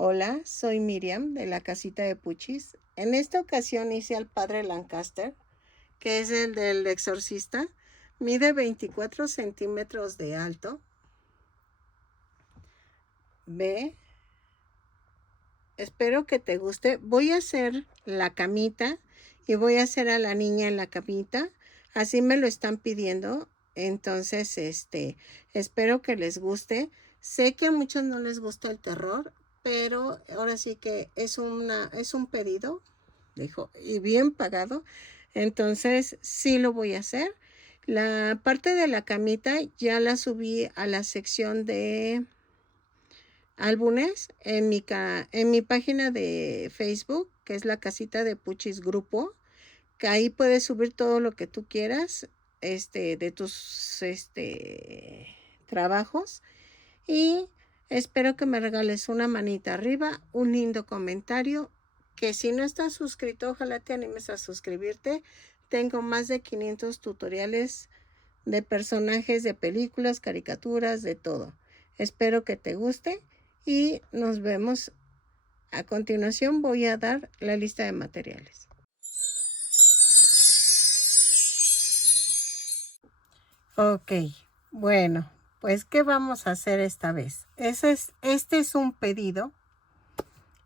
Hola, soy Miriam de la casita de Puchis. En esta ocasión hice al padre Lancaster, que es el del exorcista. Mide 24 centímetros de alto. Ve, espero que te guste. Voy a hacer la camita y voy a hacer a la niña en la camita. Así me lo están pidiendo. Entonces, espero que les guste. Sé que a muchos no les gusta el terror, pero ahora sí que es un pedido, dijo, y bien pagado. Entonces, sí lo voy a hacer. La parte de la camita ya la subí a la sección de álbumes en mi página de Facebook, que es la casita de Puchis Grupo, que ahí puedes subir todo lo que tú quieras, de tus, trabajos. Y espero que me regales una manita arriba, un lindo comentario, que si no estás suscrito, ojalá te animes a suscribirte. Tengo más de 500 tutoriales de personajes de películas, caricaturas, de todo. Espero que te guste y nos vemos. A continuación voy a dar la lista de materiales. Ok, bueno, pues ¿qué vamos a hacer esta vez? Este es un pedido,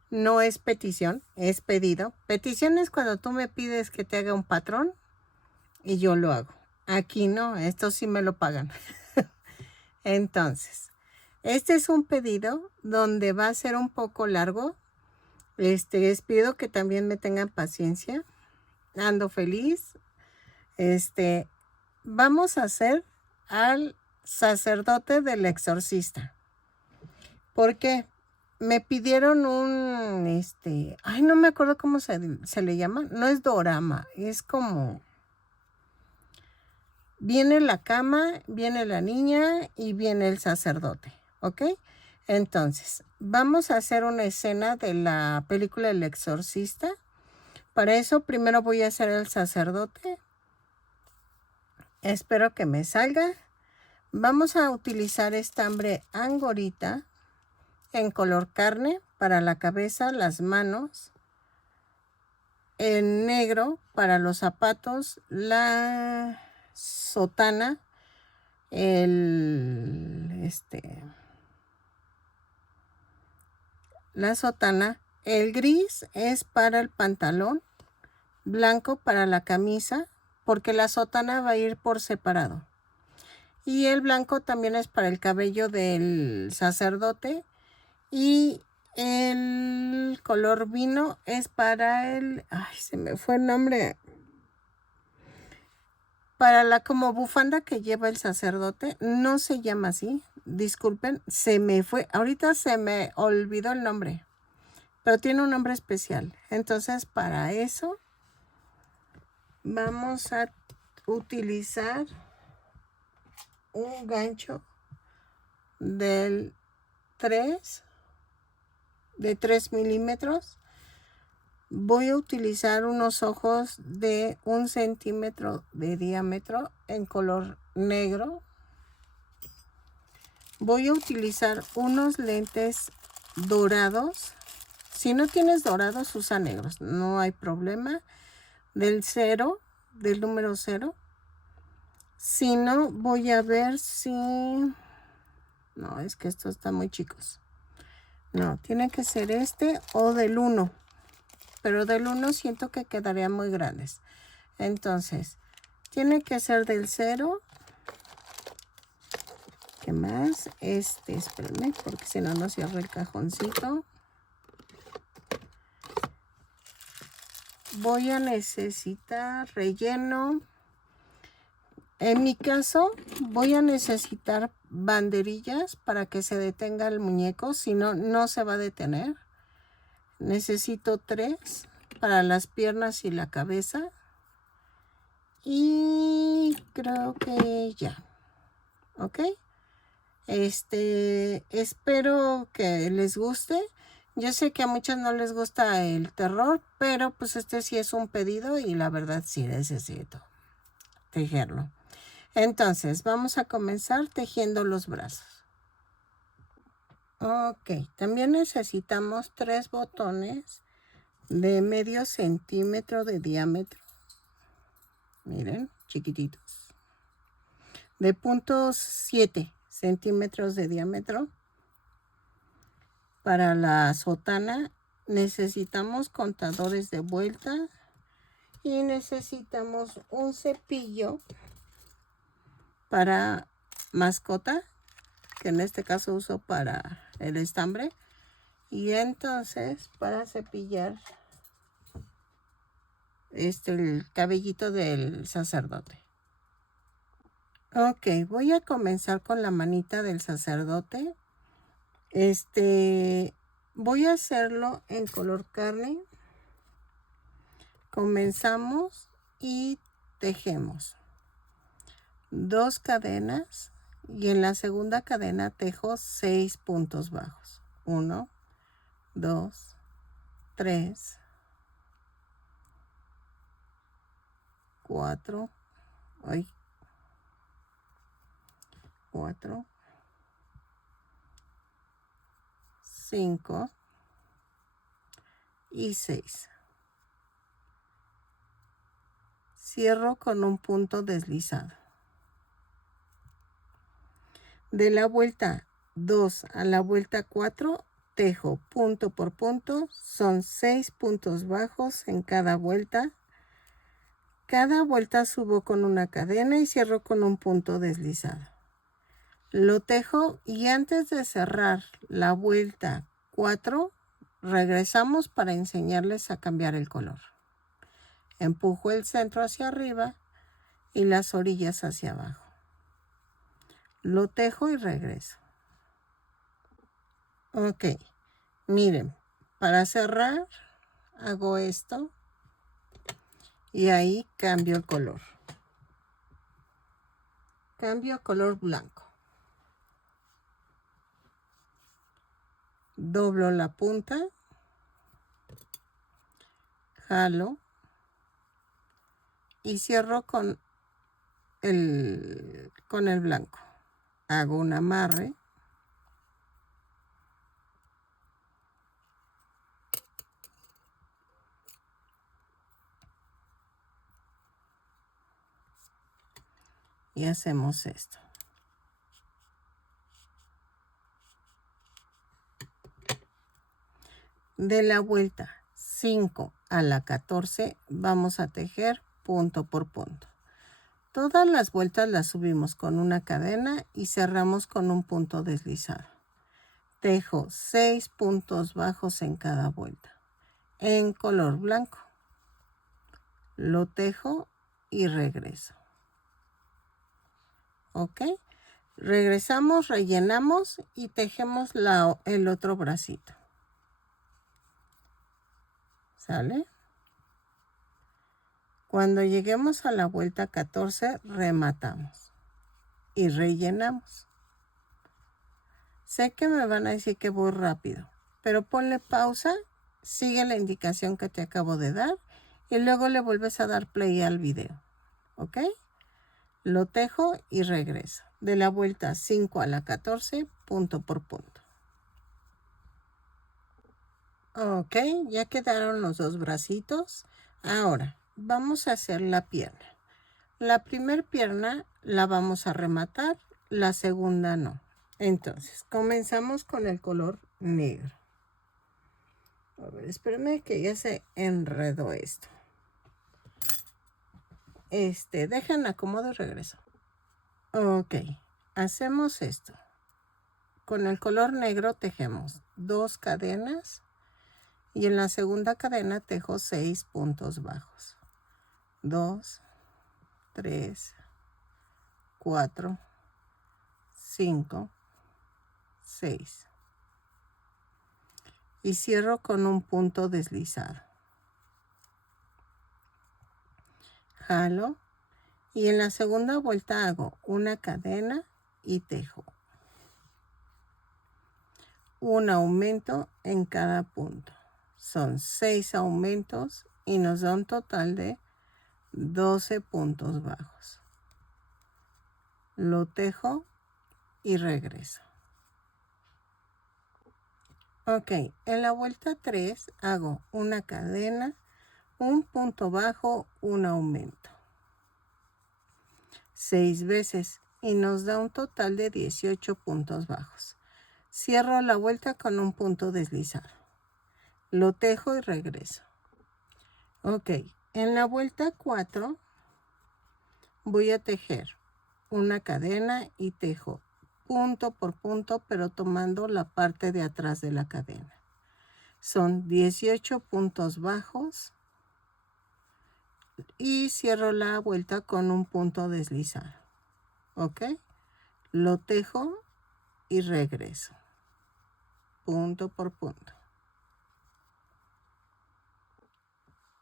no es petición, es pedido. Petición es cuando tú me pides que te haga un patrón y yo lo hago. Aquí no, esto sí me lo pagan. Entonces, este es un pedido donde va a ser un poco largo. Les pido que también me tengan paciencia. Ando feliz. Vamos a hacer al sacerdote del exorcista. ¿Por qué? Me pidieron ay, no me acuerdo cómo se le llama. No es dorama, es como... Viene la cama, viene la niña y viene el sacerdote, ¿ok? Entonces, vamos a hacer una escena de la película El Exorcista. Para eso, primero voy a hacer el sacerdote. Espero que me salga. Vamos a utilizar estambre angorita en color carne para la cabeza, las manos, el negro para los zapatos, la sotana, la sotana, el gris es para el pantalón, blanco para la camisa, porque la sotana va a ir por separado. Y el blanco también es para el cabello del sacerdote. Y el color vino es para el... Ay, se me fue el nombre. Para la como bufanda que lleva el sacerdote. No se llama así. Disculpen, se me fue. Ahorita se me olvidó el nombre. Pero tiene un nombre especial. Entonces, para eso vamos a utilizar un gancho del 3 de 3 milímetros. Voy a utilizar unos ojos de 1 centímetro de diámetro en color negro. Voy a utilizar unos lentes dorados. Si no tienes dorados, usa negros, no hay problema. Del número 0. Si no, voy a ver si... No, es que estos están muy chicos. No, tiene que ser este o del 1. Pero del 1 siento que quedarían muy grandes. Entonces, tiene que ser del 0. ¿Qué más? Espérenme, porque si no, no cierra el cajoncito. Voy a necesitar relleno. En mi caso, voy a necesitar banderillas para que se detenga el muñeco. Si no, no se va a detener. Necesito 3 para las piernas y la cabeza. Y creo que ya. ¿Ok? Espero que les guste. Yo sé que a muchos no les gusta el terror, pero pues este sí es un pedido y la verdad sí necesito tejerlo. Entonces, vamos a comenzar tejiendo los brazos. Ok, también necesitamos 3 botones de medio centímetro de diámetro. Miren, chiquititos. De 0.7 centímetros de diámetro. Para la sotana necesitamos contadores de vuelta y necesitamos un cepillo para mascota, que en este caso uso para el estambre, y entonces para cepillar el cabellito del sacerdote. Ok, voy a comenzar con la manita del sacerdote. Voy a hacerlo en color carne. Comenzamos y tejemos 2 cadenas y en la segunda cadena tejo 6 puntos bajos. 1, 2, 3, 4, 4, 5 y 6. Cierro con un punto deslizado. De la vuelta 2 a la vuelta 4, tejo punto por punto. Son 6 puntos bajos en cada vuelta. Cada vuelta subo con una cadena y cierro con un punto deslizado. Lo tejo y antes de cerrar la vuelta 4, regresamos para enseñarles a cambiar el color. Empujo el centro hacia arriba y las orillas hacia abajo. Lo tejo y regreso. Ok, miren, para cerrar hago esto y ahí cambio el color. Cambio a color blanco. Doblo la punta, jalo y cierro con el blanco. Hago un amarre. Y hacemos esto. De la vuelta 5 a la 14 vamos a tejer punto por punto. Todas las vueltas las subimos con una cadena y cerramos con un punto deslizado. Tejo 6 puntos bajos en cada vuelta, en color blanco. Lo tejo y regreso. ¿Ok? Regresamos, rellenamos y tejemos el otro bracito. ¿Sale? Cuando lleguemos a la vuelta 14, rematamos y rellenamos. Sé que me van a decir que voy rápido, pero ponle pausa, sigue la indicación que te acabo de dar y luego le vuelves a dar play al video. ¿Ok? Lo tejo y regreso. De la vuelta 5 a la 14, punto por punto. Ok, ya quedaron los 2 bracitos. Ahora, vamos a hacer la pierna. La primera pierna la vamos a rematar, la segunda no. Entonces, comenzamos con el color negro. A ver, espérenme que ya se enredó esto. Dejen acomodo y regreso. Ok, hacemos esto. Con el color negro tejemos 2 cadenas y en la segunda cadena tejo 6 puntos bajos. 2, 3, 4, 5, 6. Y cierro con un punto deslizado. Jalo y en la segunda vuelta hago una cadena y tejo un aumento en cada punto. Son 6 aumentos y nos da un total de 12 puntos bajos. Lo tejo y regreso. Ok, en la vuelta 3 hago una cadena, un punto bajo, un aumento. 6 veces y nos da un total de 18 puntos bajos. Cierro la vuelta con un punto deslizado. Lo tejo y regreso. Ok, en la vuelta 4 voy a tejer una cadena y tejo punto por punto, pero tomando la parte de atrás de la cadena. Son 18 puntos bajos y cierro la vuelta con un punto deslizado. Ok, lo tejo y regreso punto por punto.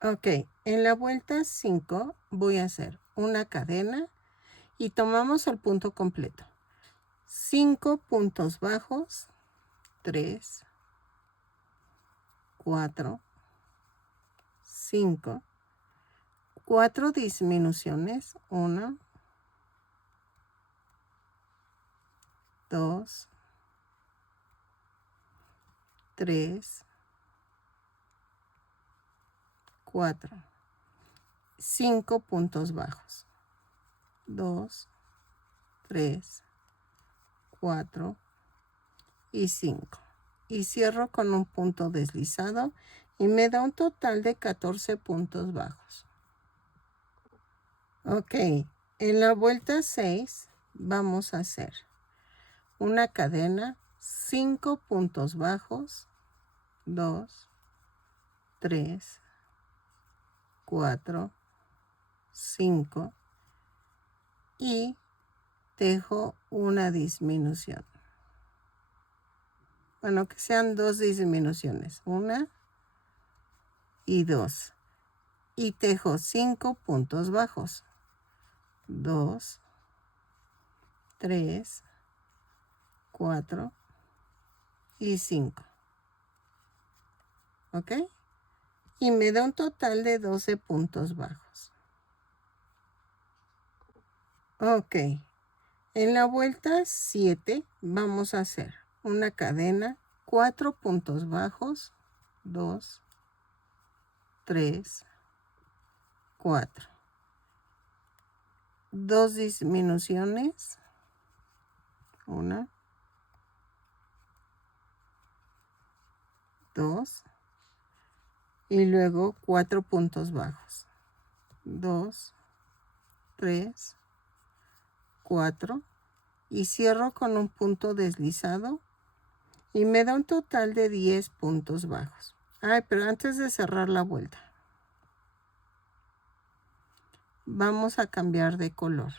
Ok, en la vuelta 5 voy a hacer una cadena y tomamos el punto completo. 5 puntos bajos, 3, 4, 5, 4 disminuciones, 1, 2, 3, 4, 5 puntos bajos, 2, 3, 4 y 5. Y cierro con un punto deslizado y me da un total de 14 puntos bajos. Ok, en la vuelta 6 vamos a hacer una cadena, 5 puntos bajos, 2, 3, 4, 5 y tejo una disminución. Bueno, que sean 2 disminuciones, 1 y 2. Y tejo 5 puntos bajos, 2, 3, 4 y 5. ¿Ok? Y me da un total de 12 puntos bajos. Ok. En la vuelta 7 vamos a hacer una cadena, 4 puntos bajos, 2, 3, 4. 2 disminuciones, 1, 2 y luego 4 puntos bajos, 2, 3, 4 y cierro con un punto deslizado y me da un total de 10 puntos bajos. Ay, pero antes de cerrar la vuelta vamos a cambiar de color.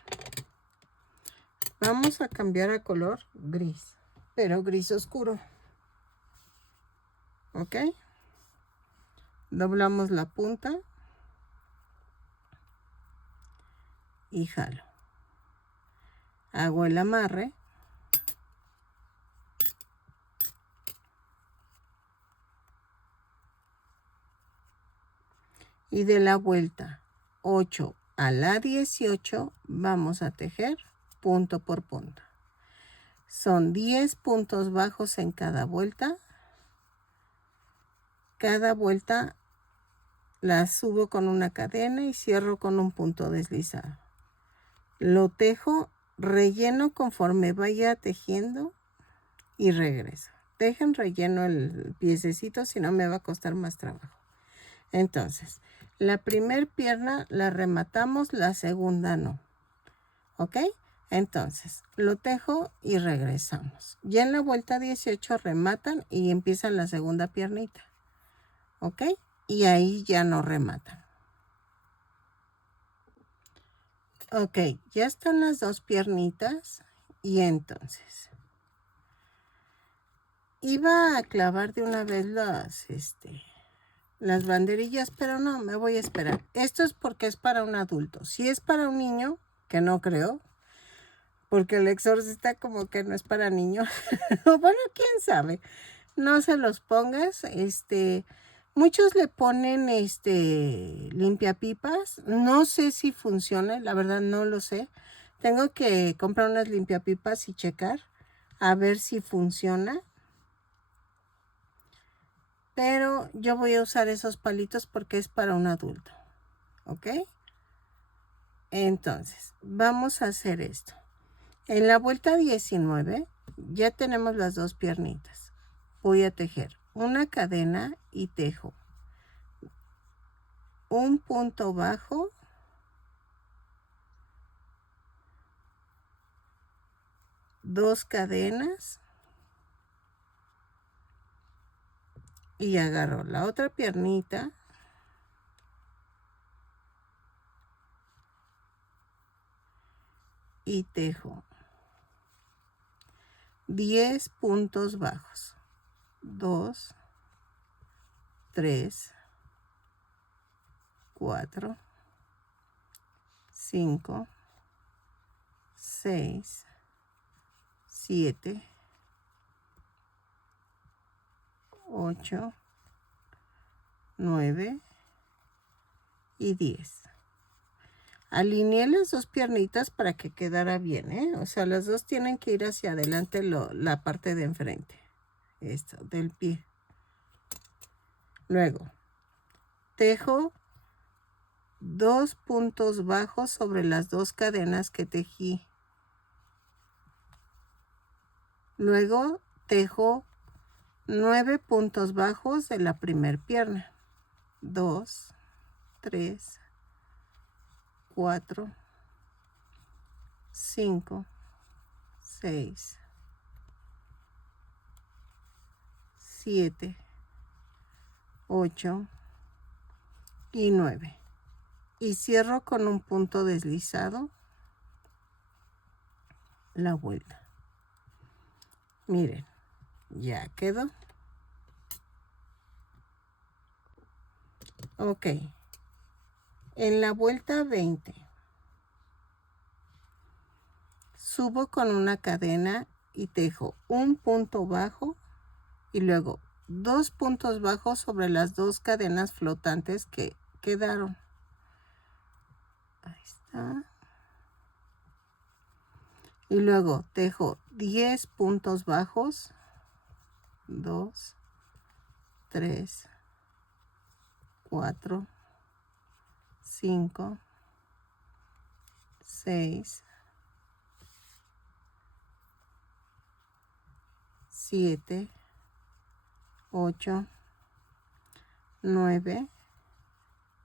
Vamos a cambiar a color gris, pero gris oscuro. ¿Ok? Doblamos la punta y jalo. Hago el amarre. Y de la vuelta 8 a la 18 vamos a tejer punto por punto. Son 10 puntos bajos en cada vuelta. Cada vuelta la subo con una cadena y cierro con un punto deslizado. Lo tejo, relleno conforme vaya tejiendo y regreso. Dejen relleno el piececito, si no me va a costar más trabajo. Entonces, la primer pierna la rematamos, la segunda no. ¿Ok? Entonces, lo tejo y regresamos. Ya en la vuelta 18 rematan y empiezan la segunda piernita. ¿Ok? Y ahí ya no rematan. Ok, ya están las dos piernitas. Y entonces, iba a clavar de una vez las banderillas, pero no, me voy a esperar. Esto es porque es para un adulto. Si es para un niño, que no creo, porque el exorcista como que no es para niños. Bueno, quién sabe. No se los pongas. Muchos le ponen limpiapipas. No sé si funciona, la verdad no lo sé. Tengo que comprar unas limpiapipas y checar a ver si funciona. pero yo voy a usar esos palitos porque es para un adulto, ¿ok? Entonces, vamos a hacer esto. En la vuelta 19 ya tenemos las dos piernitas. Voy a tejer una cadena y tejo un punto bajo, dos cadenas y agarro la otra piernita y tejo 10 puntos bajos. 2, 3, 4, 5, 6, 7, 8, 9 y 10. Alineé las dos piernitas para que quedara bien, ¿eh? O sea, las dos tienen que ir hacia adelante la parte de enfrente. Esto, del pie. Luego, tejo 2 puntos bajos sobre las dos cadenas que tejí. Luego, tejo 9 puntos bajos de la primer pierna. 2, 3, 4, 5, 6, 7, 8 y 9. Y cierro con un punto deslizado la vuelta. Miren, ya quedó. Ok. En la vuelta 20 subo con una cadena y tejo un punto bajo y luego 2 puntos bajos sobre las dos cadenas flotantes que quedaron. Ahí está. Y luego tejo 10 puntos bajos. 2, 3, 4, 5, 6, 7, 8, 9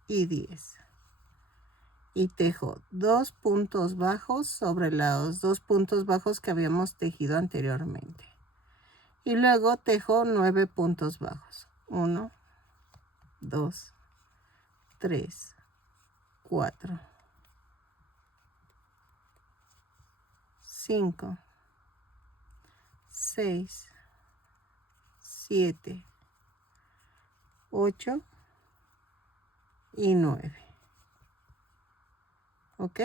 y 10. Y tejo 2 puntos bajos sobre los 2 puntos bajos que habíamos tejido anteriormente. Y luego tejo 9 puntos bajos. 1, 2, 3, 4, 5, 6, 7, 8 y 9. ¿Ok?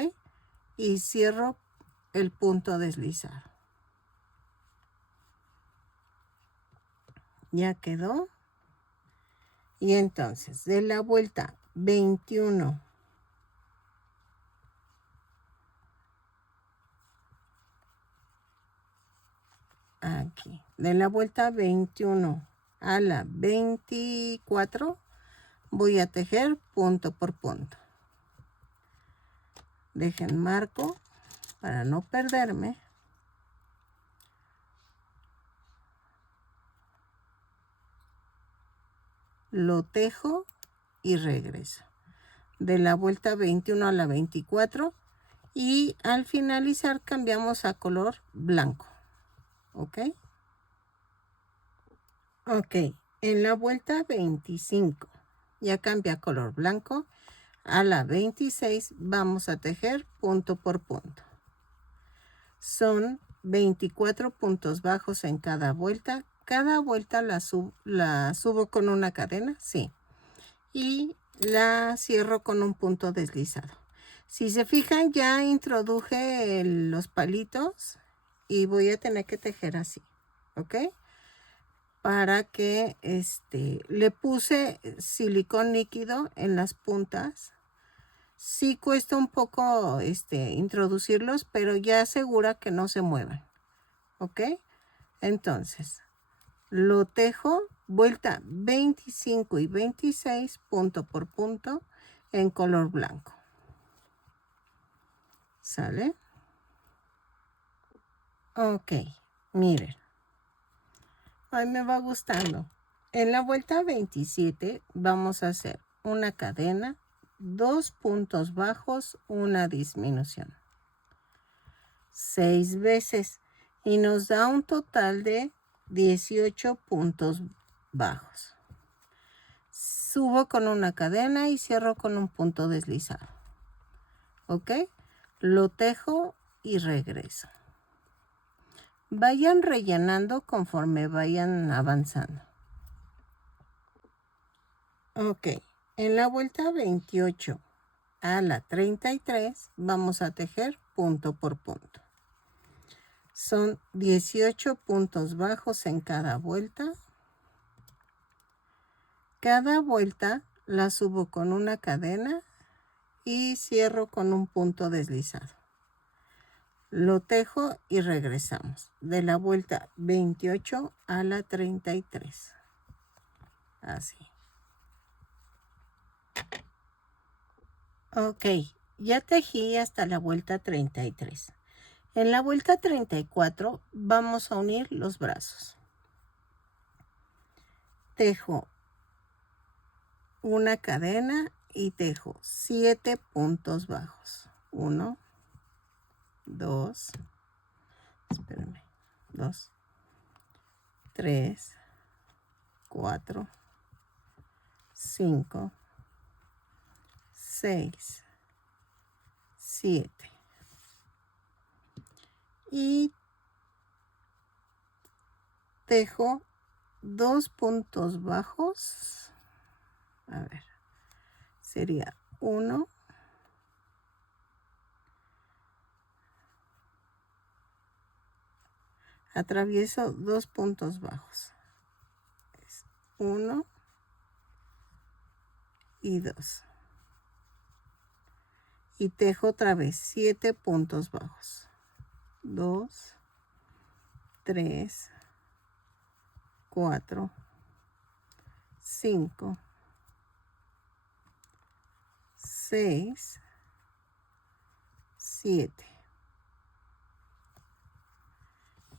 Y cierro el punto deslizado. Ya quedó. Y entonces, de la vuelta 21 aquí, de la vuelta 21 a la 24 voy a tejer punto por punto. Dejen marco para no perderme. Lo tejo y regreso. De la vuelta 21 a la 24 y al finalizar cambiamos a color blanco. ¿Ok? Ok, en la vuelta 25 ya cambia a color blanco. A la 26 vamos a tejer punto por punto. Son 24 puntos bajos en cada vuelta. Cada vuelta la subo con una cadena, sí. Y la cierro con un punto deslizado. Si se fijan, ya introduje los palitos y voy a tener que tejer así, ¿ok? Para que le puse silicón líquido en las puntas. Sí cuesta un poco introducirlos, pero ya asegura que no se muevan, ¿ok? Entonces, lo tejo vuelta 25 y 26 punto por punto en color blanco. ¿Sale? Ok, miren. Ay, me va gustando. En la vuelta 27 vamos a hacer una cadena, 2 puntos bajos, una disminución. 6 veces y nos da un total de 18 puntos bajos. Subo con una cadena y cierro con un punto deslizado. ¿Ok? Lo tejo y regreso. Vayan rellenando conforme vayan avanzando. Ok, en la vuelta 28 a la 33 vamos a tejer punto por punto. Son 18 puntos bajos en cada vuelta. Cada vuelta la subo con una cadena y cierro con un punto deslizado. Lo tejo y regresamos. De la vuelta 28 a la 33. Así. Ok, ya tejí hasta la vuelta 33. En la vuelta 34 vamos a unir los brazos. Tejo una cadena y tejo 7 puntos bajos. 1, 2, espérenme, 2, 3, 4, 5, 6, 7. Y tejo 2 puntos bajos. A ver, sería 1, atravieso 2 puntos bajos. 1 y 2. Y tejo otra vez 7 puntos bajos. 2, 3, 4, 5, 6, 7.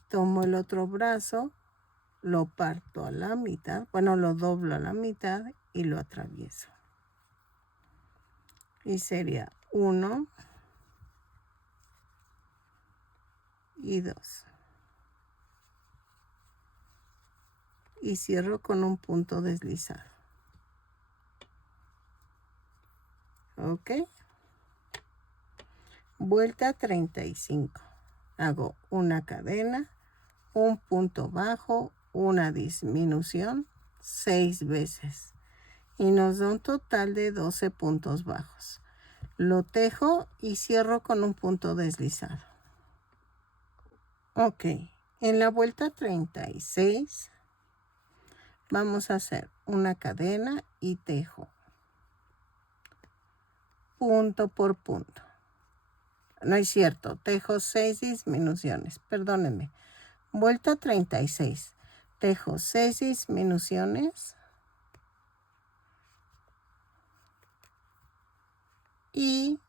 Tomo el otro brazo, lo parto a la mitad, bueno, lo doblo a la mitad y lo atravieso. Y sería 1 y 2. Y cierro con un punto deslizado. ¿Ok? Vuelta 35. Hago una cadena, un punto bajo, una disminución, 6 veces. Y nos da un total de 12 puntos bajos. Lo tejo y cierro con un punto deslizado. Ok, en la vuelta 36 vamos a hacer una cadena y tejo punto por punto. No es cierto, tejo 6 disminuciones, perdónenme. Vuelta 36, tejo 6 disminuciones y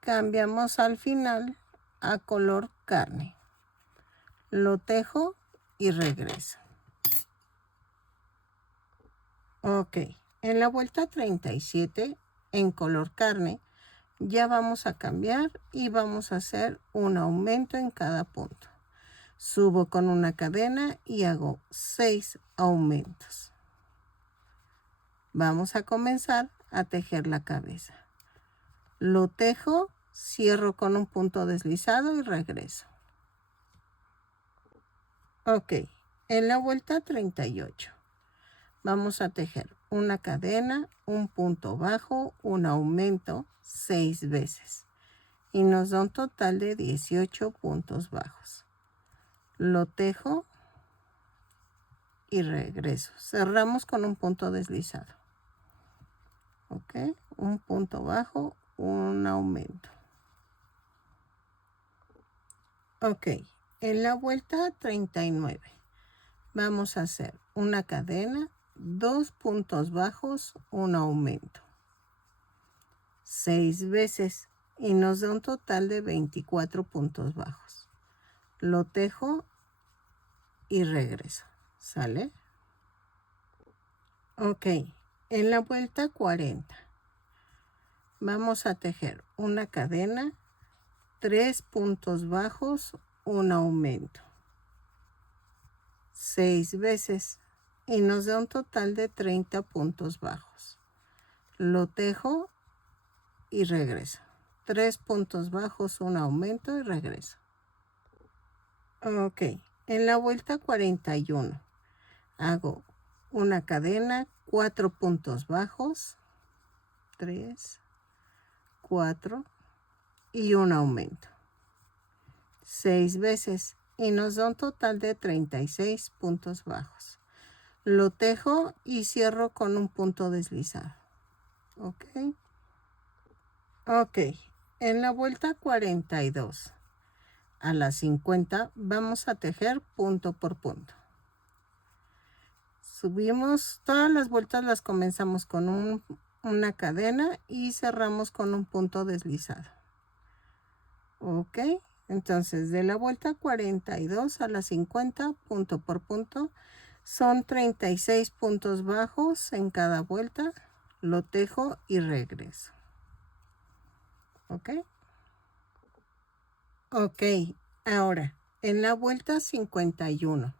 cambiamos al final a color carne. Lo tejo y regreso. Ok, en la vuelta 37 en color carne ya vamos a cambiar y vamos a hacer un aumento en cada punto. Subo con una cadena y hago 6 aumentos. Vamos a comenzar a tejer la cabeza. Lo tejo, cierro con un punto deslizado y regreso. Ok, en la vuelta 38 vamos a tejer una cadena, un punto bajo, un aumento 6 veces. Y nos da un total de 18 puntos bajos. Lo tejo y regreso. Cerramos con un punto deslizado. Ok, un punto bajo, un aumento. Ok, en la vuelta 39 vamos a hacer una cadena, 2 puntos bajos, un aumento, 6 veces y nos da un total de 24 puntos bajos. Lo tejo y regreso, ¿sale? Ok, en la vuelta 40 vamos a tejer una cadena, 3 puntos bajos, un aumento, 6 veces y nos da un total de 30 puntos bajos. Lo tejo y regreso. 3 puntos bajos, un aumento y regreso. Ok, en la vuelta 41 hago una cadena, 4 puntos bajos, 3, 4 y un aumento, 6 veces y nos da un total de 36 puntos bajos. Lo tejo y cierro con un punto deslizado. Ok. Ok, en la vuelta 42 a la 50 vamos a tejer punto por punto. Subimos, todas las vueltas las comenzamos con una cadena y cerramos con un punto deslizado. Ok, entonces de la vuelta 42 a la 50 punto por punto son 36 puntos bajos en cada vuelta. Lo tejo y regreso. Ok. Ok, ahora en la vuelta 51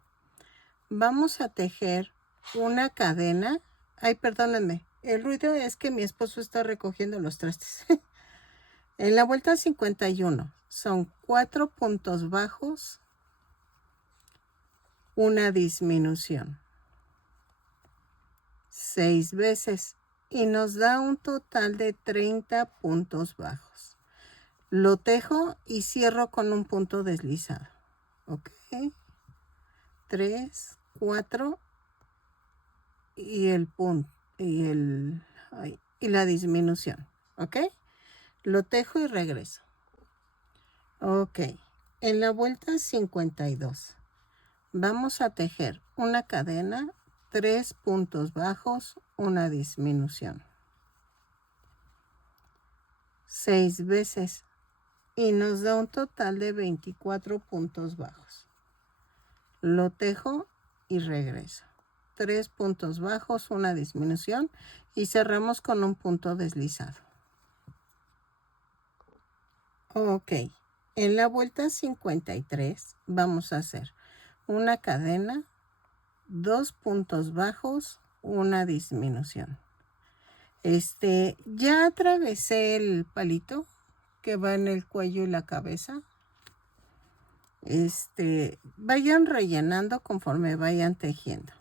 vamos a tejer una cadena. Ay, perdónenme, el ruido es que mi esposo está recogiendo los trastes. En la vuelta 51 son 4 puntos bajos, una disminución, 6 veces y nos da un total de 30 puntos bajos. Lo tejo y cierro con un punto deslizado. Ok, 3, 4 y el punto y la disminución. Ok, lo tejo y regreso. Ok, en la vuelta 52 vamos a tejer una cadena, 3 puntos bajos, una disminución, 6 veces y nos da un total de 24 puntos bajos. Lo tejo y regreso. 3 puntos bajos, una disminución y cerramos con un punto deslizado. Ok, en la vuelta 53 vamos a hacer una cadena, 2 puntos bajos, una disminución. Ya atravesé el palito que va en el cuello y la cabeza. Vayan rellenando conforme vayan tejiendo.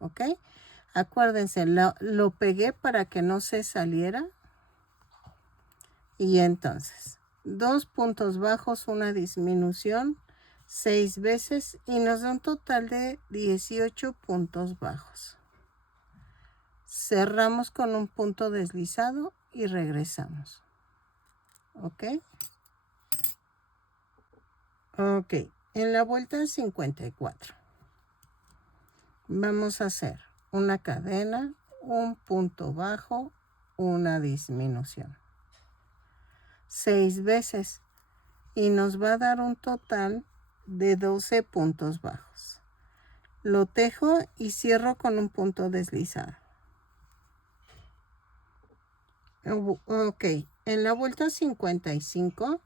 ¿Ok? Acuérdense, lo pegué para que no se saliera. Y entonces, 2 puntos bajos, una disminución, 6 veces y nos da un total de 18 puntos bajos. Cerramos con un punto deslizado y regresamos. ¿Ok? Ok, en la vuelta 54 vamos a hacer una cadena, un punto bajo, una disminución, 6 veces y nos va a dar un total de 12 puntos bajos. Lo tejo y cierro con un punto deslizado. Ok, en la vuelta 55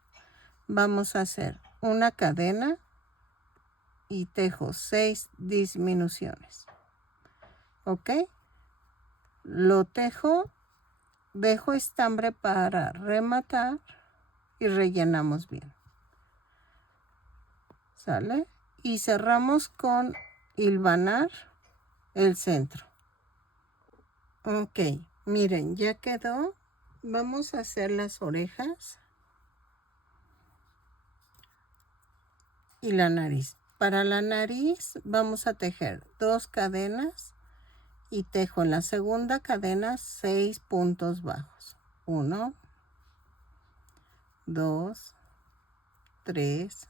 vamos a hacer una cadena y tejo 6 disminuciones. Ok, lo tejo, dejo estambre para rematar y rellenamos bien. ¿Sale? Y cerramos con hilvanar el centro. Ok, miren, ya quedó. Vamos a hacer las orejas y la nariz. Para la nariz vamos a tejer 2 cadenas y tejo en la segunda cadena 6 puntos bajos. 1, 2, 3,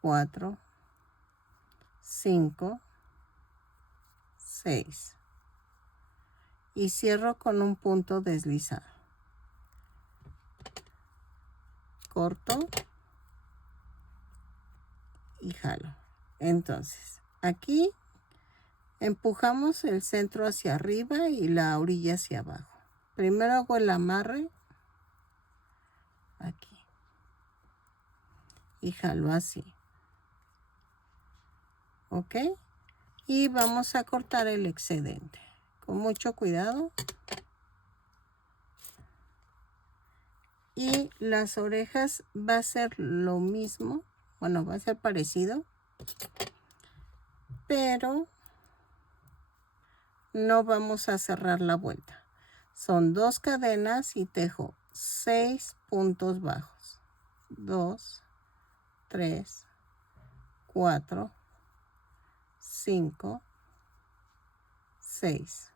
4, 5, 6 y cierro con un punto deslizado. Corto y jalo. Entonces, aquí empujamos el centro hacia arriba y la orilla hacia abajo. Primero hago el amarre aquí y jalo así. ¿Ok? Y vamos a cortar el excedente con mucho cuidado. Y las orejas va a ser lo mismo, bueno, va a ser parecido, pero no vamos a cerrar la vuelta. Son 2 cadenas y tejo 6 puntos bajos. 2, 3, 4, 5, 6.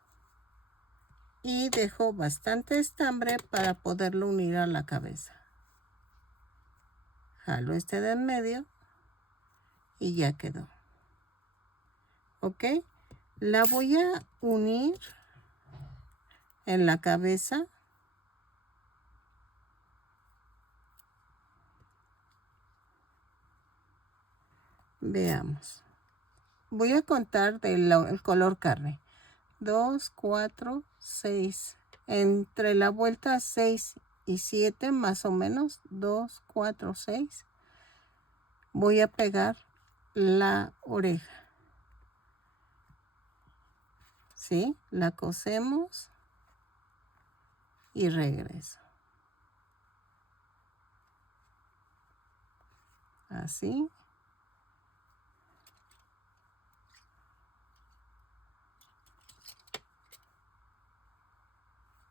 Y dejo bastante estambre para poderlo unir a la cabeza. Jalo este de en medio y ya quedó. ¿Ok? La voy a unir en la cabeza. Veamos. Voy a contar del color carne. 2, 4, 6. Entre la vuelta 6 y 7 más o menos. 2, 4, 6. Voy a pegar la oreja. ¿Sí? La cosemos y regreso. Así.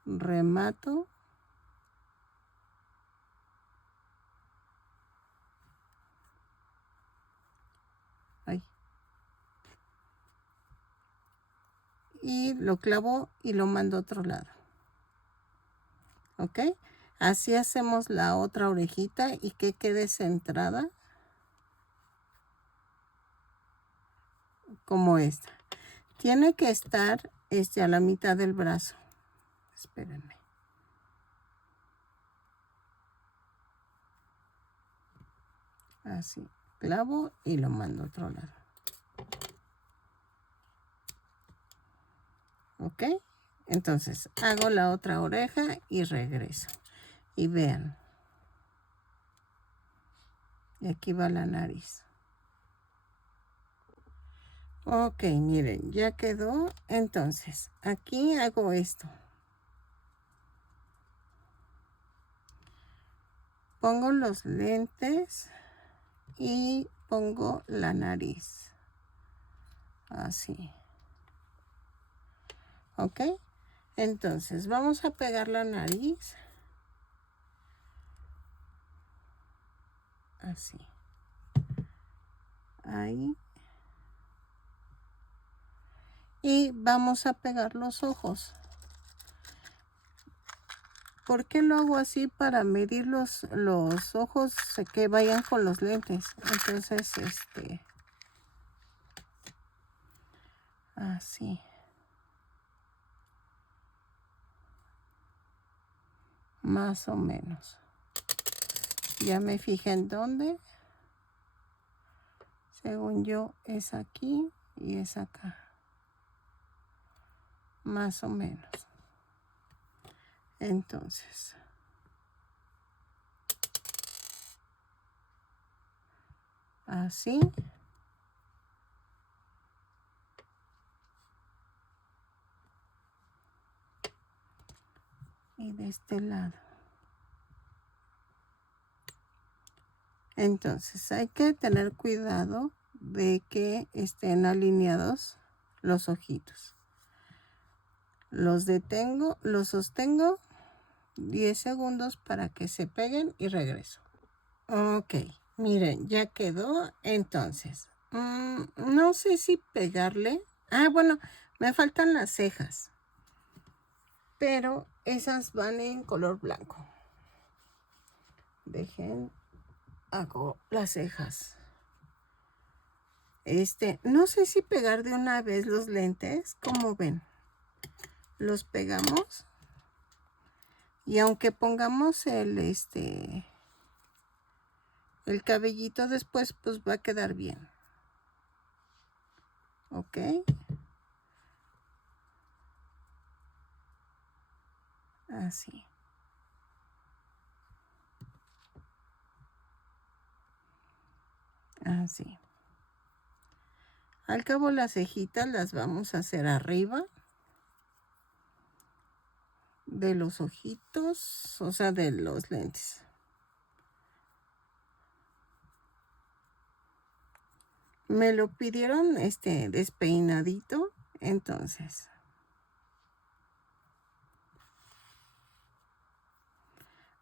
Remato. Ay. Y lo clavo y lo mando a otro lado. ¿Ok? Así hacemos la otra orejita y que quede centrada como esta. Tiene que estar a la mitad del brazo. Espérenme. Así, clavo y lo mando a otro lado. ¿Ok? Entonces, hago la otra oreja y regreso. Y vean. Y aquí va la nariz. Ok, miren, ya quedó. Entonces, aquí hago esto. Pongo los lentes y pongo la nariz. Así. ¿Ok? Entonces, vamos a pegar la nariz. Así. Ahí. Y vamos a pegar los ojos. ¿Por qué lo hago así? Para medir los ojos que vayan con los lentes. Entonces, así. Más o menos. Ya me fijé en dónde. Según yo, es aquí y es acá. Más o menos. Entonces. Así. Y de este lado. Entonces hay que tener cuidado de que estén alineados los ojitos. Los detengo, los sostengo 10 segundos para que se peguen y regreso. Ok, miren, ya quedó. Entonces, no sé si pegarle. Ah, bueno, me faltan las cejas. Pero esas van en color blanco. Dejen, hago las cejas. No sé si pegar de una vez los lentes, como ven, los pegamos. Y aunque pongamos el cabellito después, pues va a quedar bien. ¿Ok? Así. Así. Al cabo las cejitas las vamos a hacer arriba de los ojitos, o sea, de los lentes. Me lo pidieron despeinadito, entonces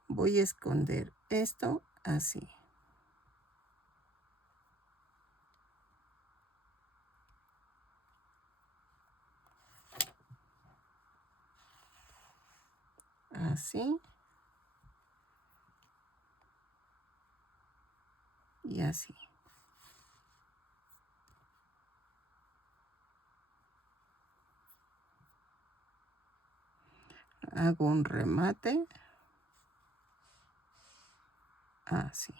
voy a esconder esto así. Así. Y así. Hago un remate. Así.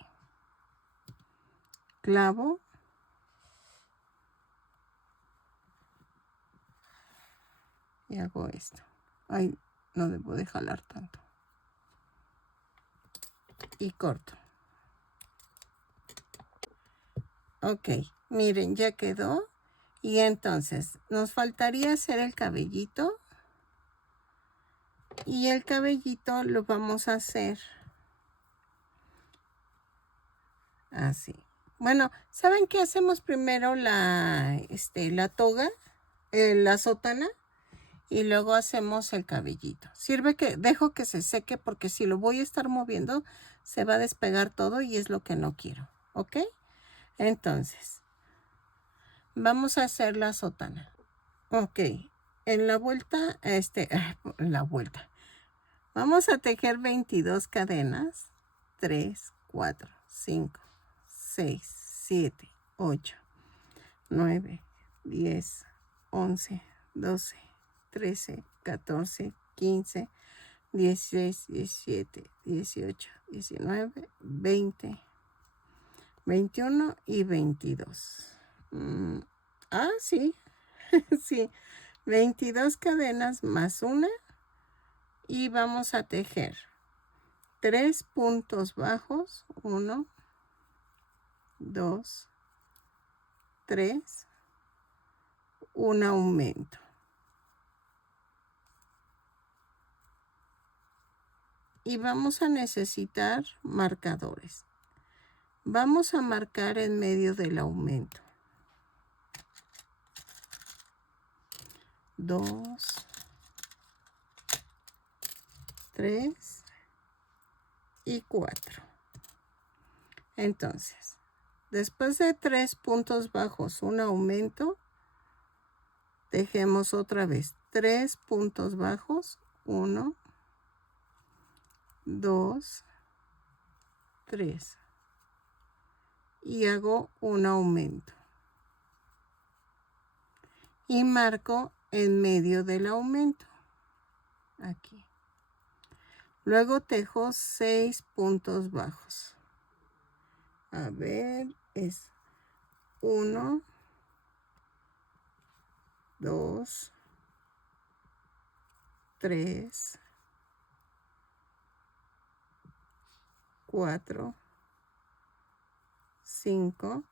Clavo. Y hago esto. Ay, no debo de jalar tanto. Y corto. Ok, miren, ya quedó. Y entonces nos faltaría hacer el cabellito. Y el cabellito lo vamos a hacer así. Bueno, ¿saben qué hacemos primero? La toga, la sotana, y luego hacemos el cabellito. Sirve que dejo que se seque porque si lo voy a estar moviendo se va a despegar todo y es lo que no quiero. ¿Ok? Entonces, vamos a hacer la sotana. Ok, en la vuelta, la vuelta. Vamos a tejer 22 cadenas. 3, 4, 5, 6, 7, 8, 9, 10, 11, 12, 13, 14, 15, 16, 17, 18, 19, 20, 21 y 22. Sí, sí. 22 cadenas más una. Y vamos a tejer 3 puntos bajos, 1, 2, 3, un aumento. Y vamos a necesitar marcadores. Vamos a marcar en medio del aumento. 2, 3 y 4. Entonces, después de 3 puntos bajos, un aumento, tejemos otra vez 3 puntos bajos, 1, 2, 3. Y hago un aumento. Y marco en medio del aumento. Aquí. Luego tejo 6 puntos bajos. A ver, es 1, 2, 3, 4, 5,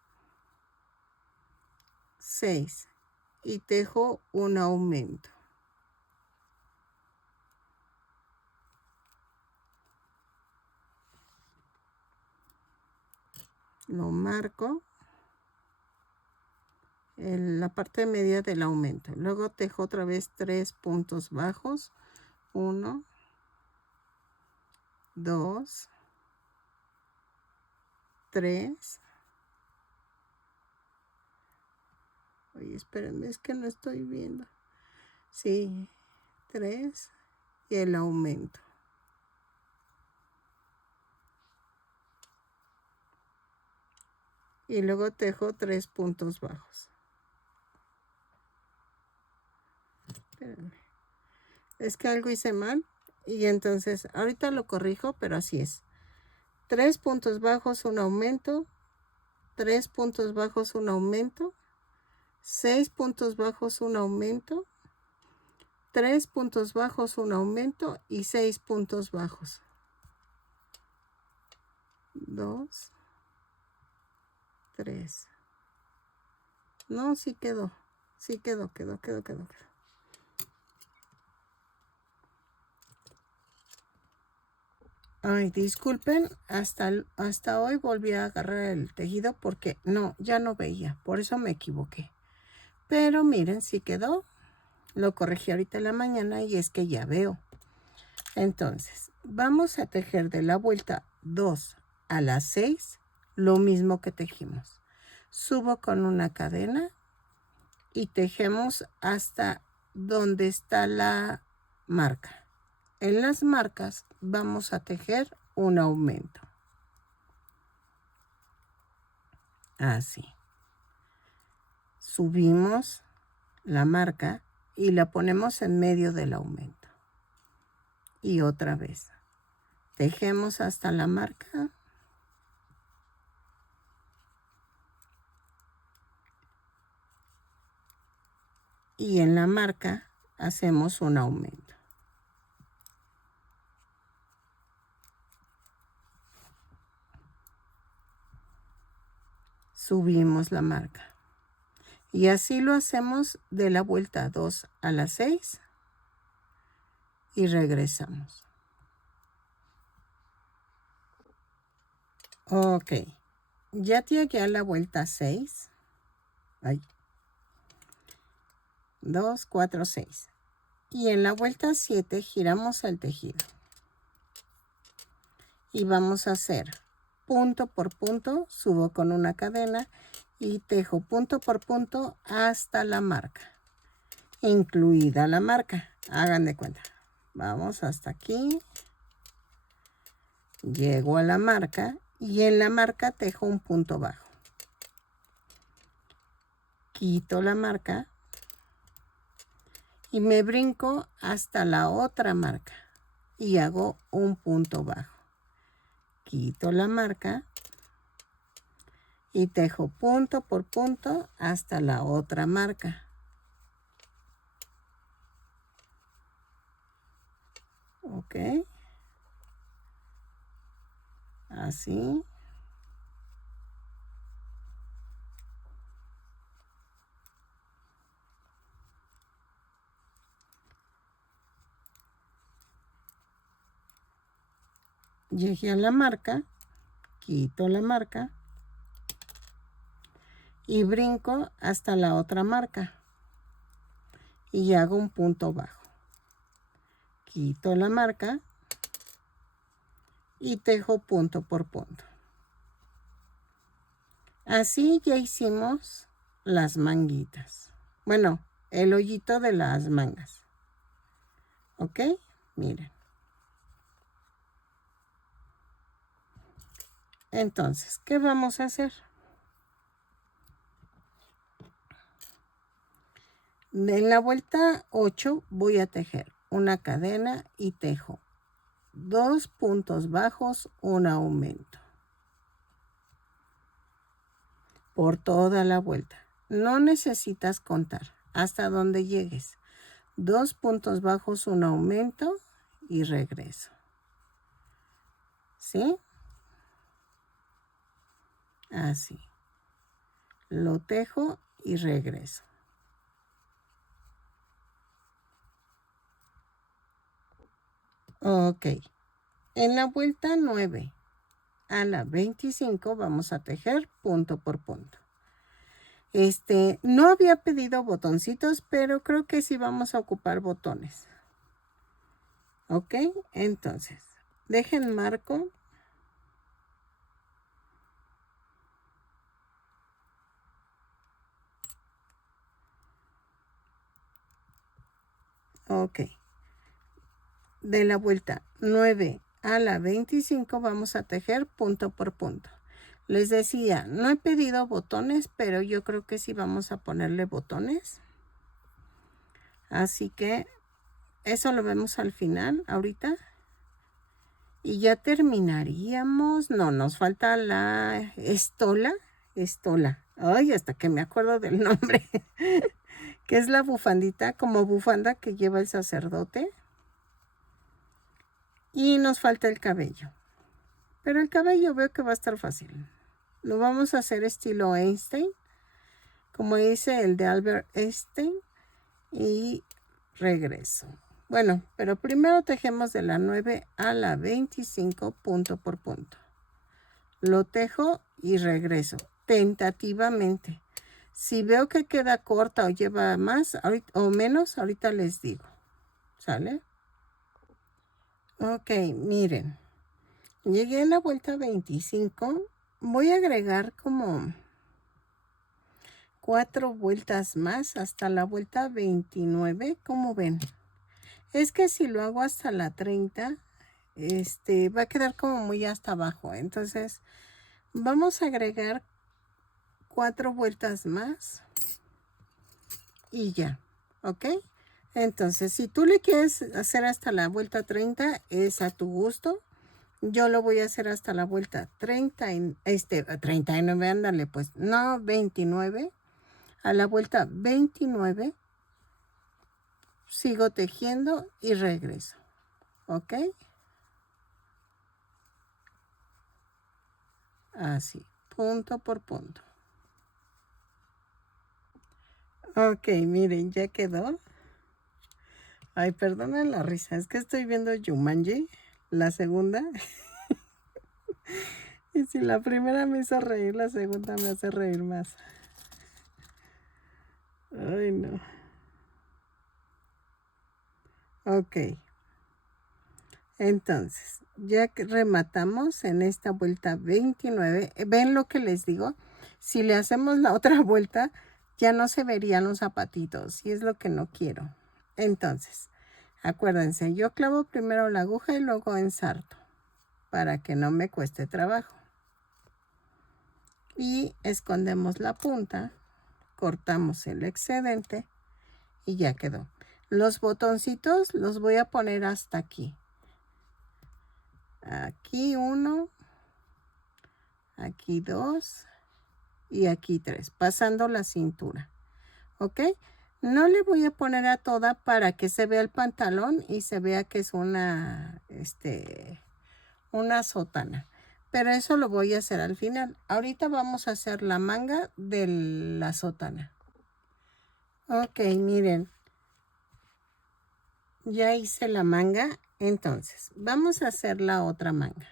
6 y tejo un aumento. Lo marco en la parte media del aumento. Luego tejo otra vez 3 puntos bajos. 1, 2, 3. Oye, espérenme, es que no estoy viendo. Sí, 3 y el aumento. y luego tejo 3 puntos bajos. Espérenme. Es que algo hice mal y entonces ahorita lo corrijo, pero así es. 3 puntos bajos, un aumento, 3 puntos bajos, un aumento, 6 puntos bajos, un aumento, 3 puntos bajos, un aumento y 6 puntos bajos. 2, 3. No, sí quedó. Sí quedó. Ay, disculpen, hasta hoy volví a agarrar el tejido porque no, ya no veía, por eso me equivoqué. Pero miren, sí quedó. Lo corregí ahorita en la mañana y es que ya veo. Entonces, vamos a tejer de la vuelta 2 a la 6, lo mismo que tejimos. Subo con una cadena y tejemos hasta donde está la marca. En las marcas vamos a tejer un aumento. Así. Subimos la marca y la ponemos en medio del aumento. Y otra vez. Tejemos hasta la marca. Y en la marca hacemos un aumento. Subimos la marca. Y así lo hacemos de la vuelta 2 a la 6 y regresamos. Ok, ya llegué a la vuelta 6. Ay. 2, 4, 6. Y en la vuelta 7 giramos el tejido. Y vamos a hacer punto por punto, subo con una cadena y tejo punto por punto hasta la marca, incluida la marca. Hagan de cuenta. Vamos hasta aquí. Llego a la marca y en la marca tejo un punto bajo. Quito la marca y me brinco hasta la otra marca y hago un punto bajo. Quito la marca y tejo punto por punto hasta la otra marca. Ok. Así. Llegué a la marca, quito la marca y brinco hasta la otra marca y hago un punto bajo. Quito la marca y tejo punto por punto. Así ya hicimos las manguitas. Bueno, el hoyito de las mangas. ¿Ok? Miren. Entonces, ¿qué vamos a hacer? En la vuelta 8 voy a tejer una cadena y tejo 2 puntos bajos, un aumento. Por toda la vuelta. No necesitas contar hasta donde llegues. 2 puntos bajos, un aumento y regreso. ¿Sí? Así. Lo tejo y regreso. Ok. En la vuelta 9 a la 25 vamos a tejer punto por punto. No había pedido botoncitos, pero creo que sí vamos a ocupar botones. Ok, entonces, dejen marco. Ok. De la vuelta 9 a la 25 vamos a tejer punto por punto. Les decía, no he pedido botones, pero yo creo que sí vamos a ponerle botones. Así que eso lo vemos al final, ahorita. Y ya terminaríamos. No, nos falta la estola. Estola. Ay, hasta que me acuerdo del nombre. Que es la bufandita, como bufanda que lleva el sacerdote. Y nos falta el cabello. Pero el cabello veo que va a estar fácil. Lo vamos a hacer estilo Einstein, como dice el de Albert Einstein. Y regreso. Bueno, pero primero tejemos de la 9 a la 25 punto por punto. Lo tejo y regreso, tentativamente. Si veo que queda corta o lleva más o menos, ahorita les digo. ¿Sale? Ok, miren. Llegué a la vuelta 25. Voy a agregar como 4 vueltas más hasta la vuelta 29. ¿Cómo ven? Es que si lo hago hasta la 30, va a quedar como muy hasta abajo. Entonces, vamos a agregar 4 vueltas más y ya, ¿ok? Entonces, si tú le quieres hacer hasta la vuelta 30, es a tu gusto. Yo lo voy a hacer hasta la vuelta 39, ándale, pues, no, 29. A la vuelta 29, sigo tejiendo y regreso, ¿ok? Así, punto por punto. Ok, miren, ya quedó. Ay, perdonen la risa, es que estoy viendo Jumanji, la segunda. Y si la primera me hizo reír, la segunda me hace reír más. Ay, no. Ok. Entonces, ya que rematamos en esta vuelta 29, ¿ven lo que les digo? Si le hacemos la otra vuelta, ya no se verían los zapatitos y es lo que no quiero. Entonces, acuérdense, yo clavo primero la aguja y luego ensarto para que no me cueste trabajo. Y escondemos la punta, cortamos el excedente y ya quedó. Los botoncitos los voy a poner hasta aquí. Aquí 1, aquí 2 y aquí 3, pasando la cintura. ¿Ok? No le voy a poner a toda para que se vea el pantalón y se vea que es una sotana. Pero eso lo voy a hacer al final. Ahorita vamos a hacer la manga de la sotana. Ok, miren. Ya hice la manga. Entonces, vamos a hacer la otra manga.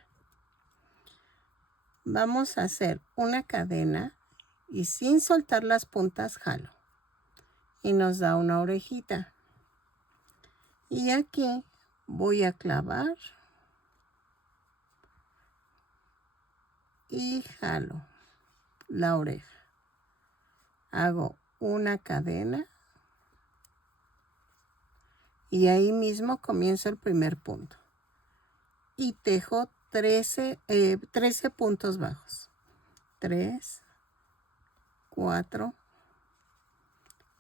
Vamos a hacer una cadena y sin soltar las puntas jalo. Y nos da una orejita. Y aquí voy a clavar y jalo la oreja. Hago una cadena y ahí mismo comienzo el primer punto. Y tejo 13 puntos bajos. 3, 4,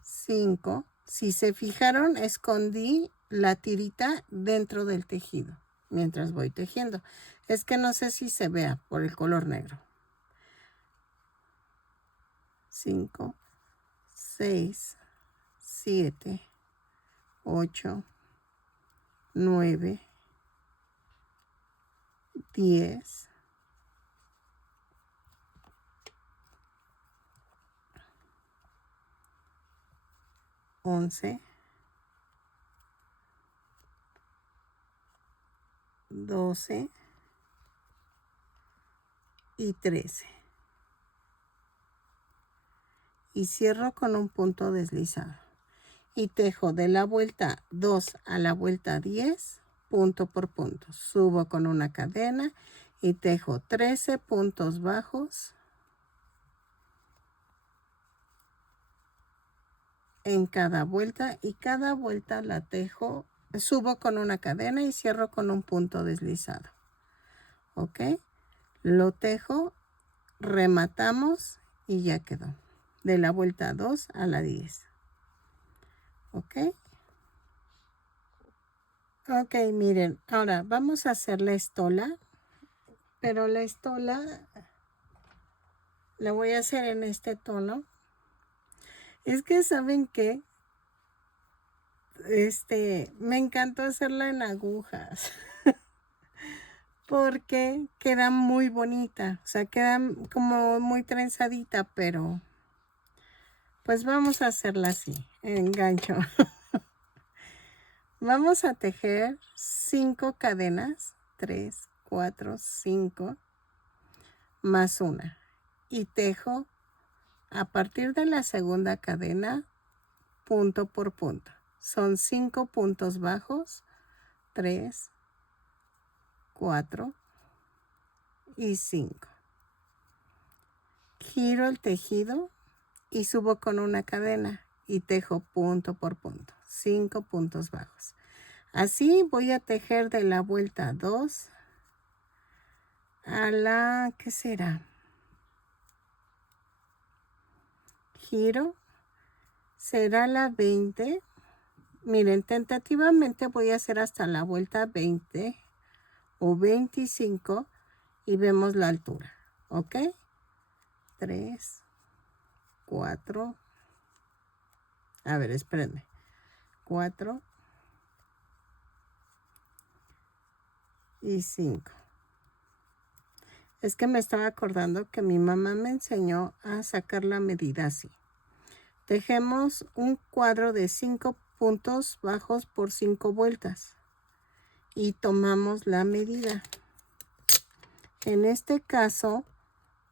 5. Si se fijaron, escondí la tirita dentro del tejido mientras voy tejiendo. Es que no sé si se vea por el color negro. 5, 6, 7, 8, 9, 10, 11, 12 y 13. Y cierro con un punto deslizado. Y tejo de la vuelta 2 a la vuelta 10, punto por punto. Subo con una cadena y tejo 13 puntos bajos en cada vuelta. Y cada vuelta la tejo, subo con una cadena y cierro con un punto deslizado. ¿Ok? Lo tejo rematamos y ya quedó. De la vuelta 2 a la 10. ¿Ok? Ok, miren, ahora vamos a hacer la estola, pero la estola la voy a hacer en este tono. Es que saben que me encantó hacerla en agujas porque queda muy bonita, o sea, queda como muy trenzadita, pero pues vamos a hacerla así, en gancho. Vamos a tejer 5 cadenas, 3, 4, 5, más una. Y tejo a partir de la segunda cadena, punto por punto. Son 5 puntos bajos, 3, 4 y 5. Giro el tejido y subo con una cadena y tejo punto por punto, 5 puntos bajos. Así voy a tejer de la vuelta 2 a la, ¿qué será? Giro, será la 20. Miren, tentativamente voy a hacer hasta la vuelta 20 o 25 y vemos la altura, ¿ok? 3, 4, a ver, espérenme, 4 y 5. Es que me estaba acordando que mi mamá me enseñó a sacar la medida así. Tejemos un cuadro de 5 puntos bajos por 5 vueltas y tomamos la medida. En este caso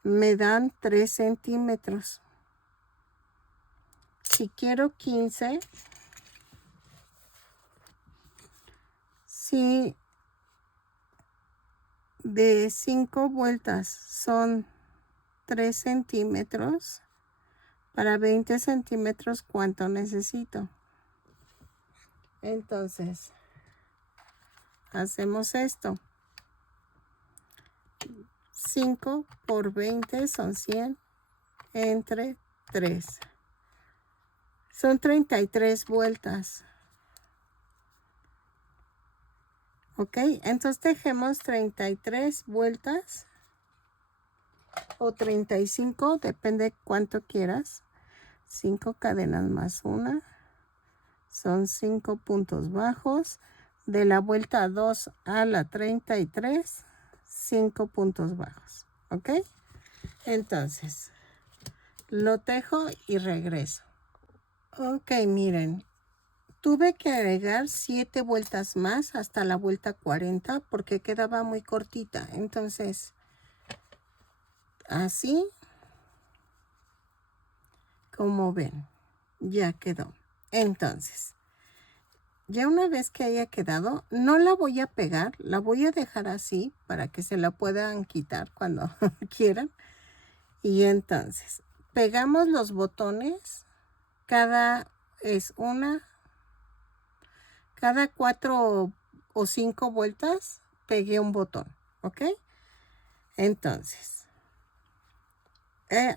me dan 3 centímetros. Si quiero 15, si de 5 vueltas son 3 centímetros, para 20 centímetros, ¿cuánto necesito? Entonces, hacemos esto. 5 por 20 son 100 entre 3. Son 33 vueltas. ¿Ok? Entonces tejemos 33 vueltas o 35, depende cuánto quieras. 5 cadenas más una. Son 5 puntos bajos. De la vuelta 2 a la 33, 5 puntos bajos. ¿Ok? Entonces, lo tejo y regreso. Ok, miren. Tuve que agregar 7 vueltas más hasta la vuelta 40 porque quedaba muy cortita. Entonces, así, como ven, ya quedó. Entonces, ya una vez que haya quedado, no la voy a pegar, la voy a dejar así para que se la puedan quitar cuando quieran. Y entonces, pegamos los botones, cada 4 o 5 vueltas pegué un botón, ¿ok? Entonces,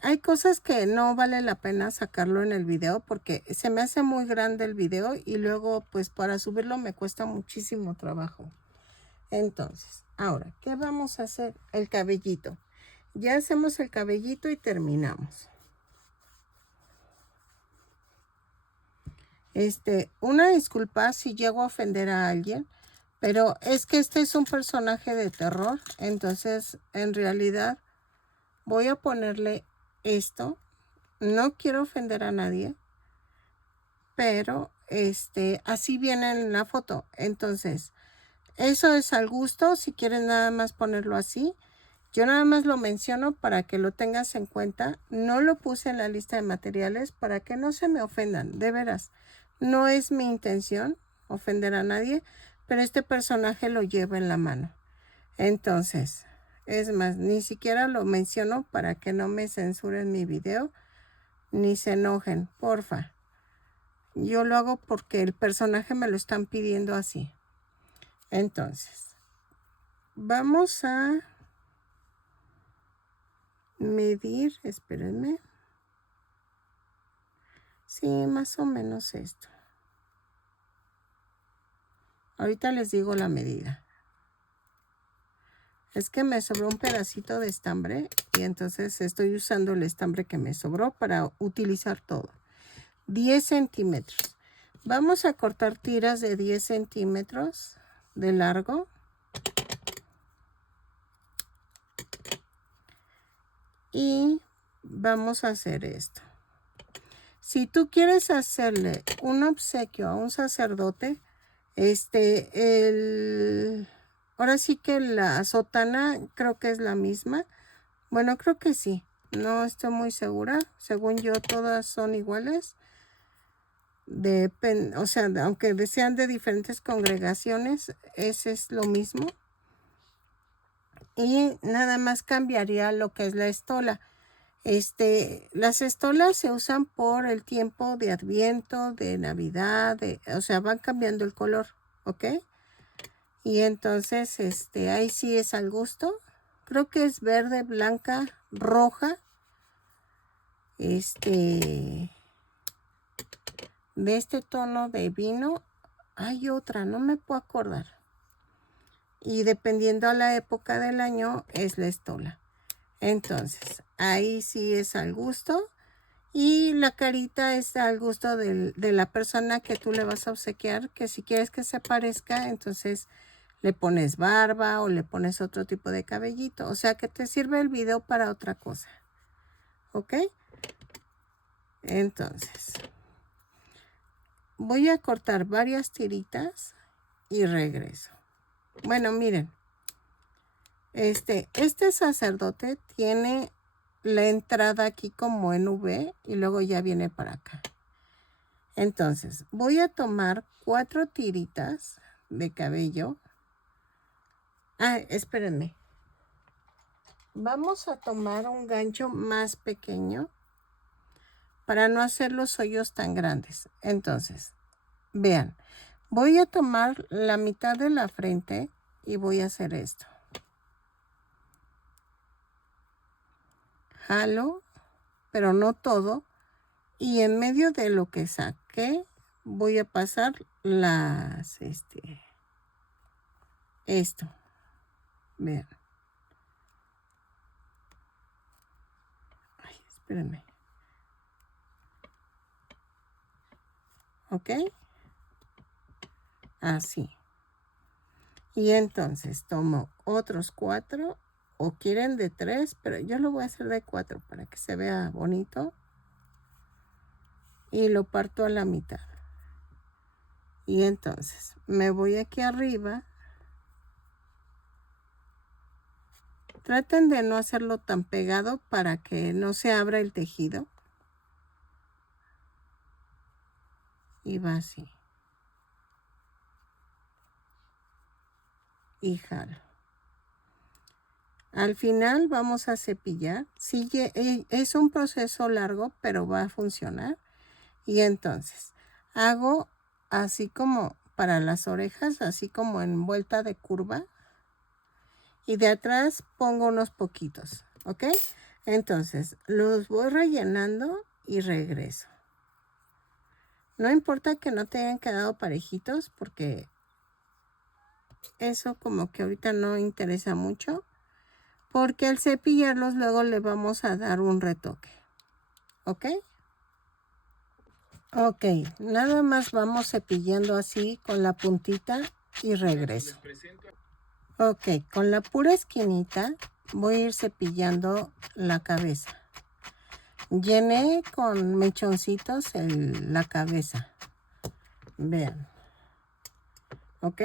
hay cosas que no vale la pena sacarlo en el video porque se me hace muy grande el video y luego pues para subirlo me cuesta muchísimo trabajo. Entonces, ahora, ¿qué vamos a hacer? El cabellito. Ya hacemos el cabellito y terminamos. Una disculpa si llego a ofender a alguien, pero es que este es un personaje de terror, entonces en realidad voy a ponerle esto. No quiero ofender a nadie, pero así viene en la foto. Entonces, eso es al gusto, si quieren nada más ponerlo así. Yo nada más lo menciono para que lo tengas en cuenta. No lo puse en la lista de materiales para que no se me ofendan, de veras. No es mi intención ofender a nadie, pero este personaje lo lleva en la mano. Entonces, es más, ni siquiera lo menciono para que no me censuren mi video, ni se enojen, porfa. Yo lo hago porque el personaje me lo están pidiendo así. Entonces, vamos a medir, espérenme. Sí, más o menos esto. Ahorita les digo la medida. Es que me sobró un pedacito de estambre y entonces estoy usando el estambre que me sobró para utilizar todo. 10 centímetros. Vamos a cortar tiras de 10 centímetros de largo. Y vamos a hacer esto. Si tú quieres hacerle un obsequio a un sacerdote, ahora sí que la sotana creo que es la misma. Bueno, creo que sí. No estoy muy segura. Según yo, todas son iguales. O sea, aunque sean de diferentes congregaciones, ese es lo mismo. Y nada más cambiaría lo que es la estola. Las estolas se usan por el tiempo de Adviento, de Navidad, o sea, van cambiando el color, ¿ok? Y entonces, ahí sí es al gusto. Creo que es verde, blanca, roja. De este tono de vino. Hay otra, no me puedo acordar. Y dependiendo a la época del año, es la estola. Entonces, ahí sí es al gusto. Y la carita es al gusto de la persona que tú le vas a obsequiar, que si quieres que se parezca, entonces le pones barba o le pones otro tipo de cabellito. O sea que te sirve el video para otra cosa. ¿Ok? Entonces, voy a cortar varias tiritas y regreso. Bueno, miren. Este sacerdote tiene la entrada aquí como en V y luego ya viene para acá. Entonces, voy a tomar 4 tiritas de cabello. Ah, espérenme. Vamos a tomar un gancho más pequeño para no hacer los hoyos tan grandes. Entonces, vean, voy a tomar la mitad de la frente y voy a hacer esto. Jalo, pero no todo. Y en medio de lo que saqué, voy a pasar esto. Vean. Ay, espérenme. ¿Ok? Así. Y entonces tomo otros 4 o quieren de 3, pero yo lo voy a hacer de 4 para que se vea bonito. Y lo parto a la mitad. Y entonces me voy aquí arriba. Traten de no hacerlo tan pegado para que no se abra el tejido. Y va así. Y jalo. Al final vamos a cepillar. Sigue, es un proceso largo, pero va a funcionar. Y entonces hago así como para las orejas, así como en vuelta de curva. Y de atrás pongo unos poquitos, ¿ok? Entonces los voy rellenando y regreso. No importa que no te hayan quedado parejitos porque eso como que ahorita no interesa mucho. Porque al cepillarlos luego le vamos a dar un retoque. ¿Ok? Ok, nada más vamos cepillando así con la puntita y regreso. Ok, con la pura esquinita voy a ir cepillando la cabeza. Llené con mechoncitos la cabeza. Vean. ¿Ok?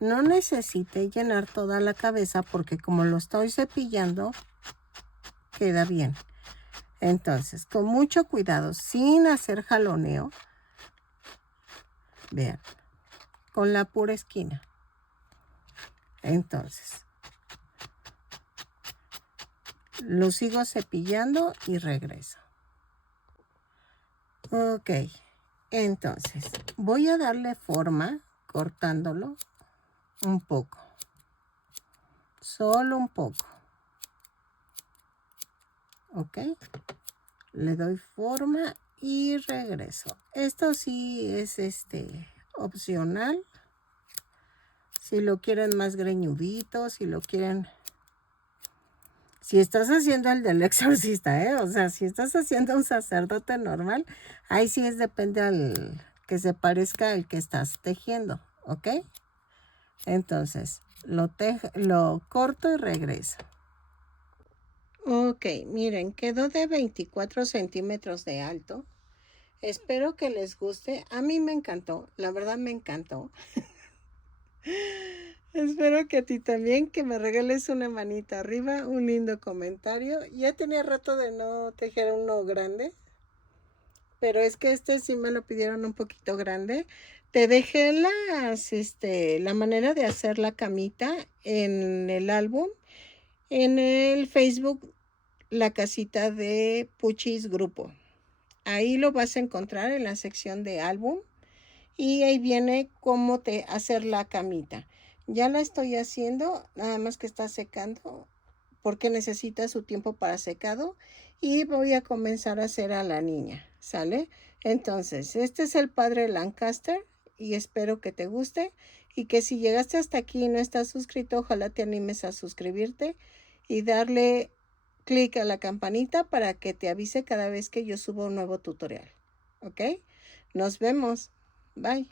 No necesité llenar toda la cabeza porque como lo estoy cepillando, queda bien. Entonces, con mucho cuidado, sin hacer jaloneo, vean, con la pura esquina. Entonces, lo sigo cepillando y regreso. Ok, entonces, voy a darle forma cortándolo un poco. Solo un poco. ¿ok? Le doy forma y regreso. Esto sí es opcional. Si lo quieren más greñudito, si lo quieren... Si estás haciendo el del exorcista, o sea, si estás haciendo un sacerdote normal, ahí sí depende al que se parezca al que estás tejiendo, ¿ok? Entonces, lo corto y regreso. Ok, miren, quedó de 24 centímetros de alto. Espero que les guste. A mí me encantó, la verdad me encantó. Espero que a ti también, que me regales una manita arriba, un lindo comentario. Ya tenía rato de no tejer uno grande, pero es que sí me lo pidieron un poquito grande. Te dejé la manera de hacer la camita en el álbum, en el Facebook, la casita de Puchis Grupo. Ahí lo vas a encontrar en la sección de álbum y ahí viene cómo hacer la camita. Ya la estoy haciendo, nada más que está secando porque necesita su tiempo para secado y voy a comenzar a hacer a la niña, ¿sale? Entonces, este es el padre Lancaster y espero que te guste y que si llegaste hasta aquí y no estás suscrito, ojalá te animes a suscribirte y darle clic a la campanita para que te avise cada vez que yo subo un nuevo tutorial, ¿ok? Nos vemos. Bye.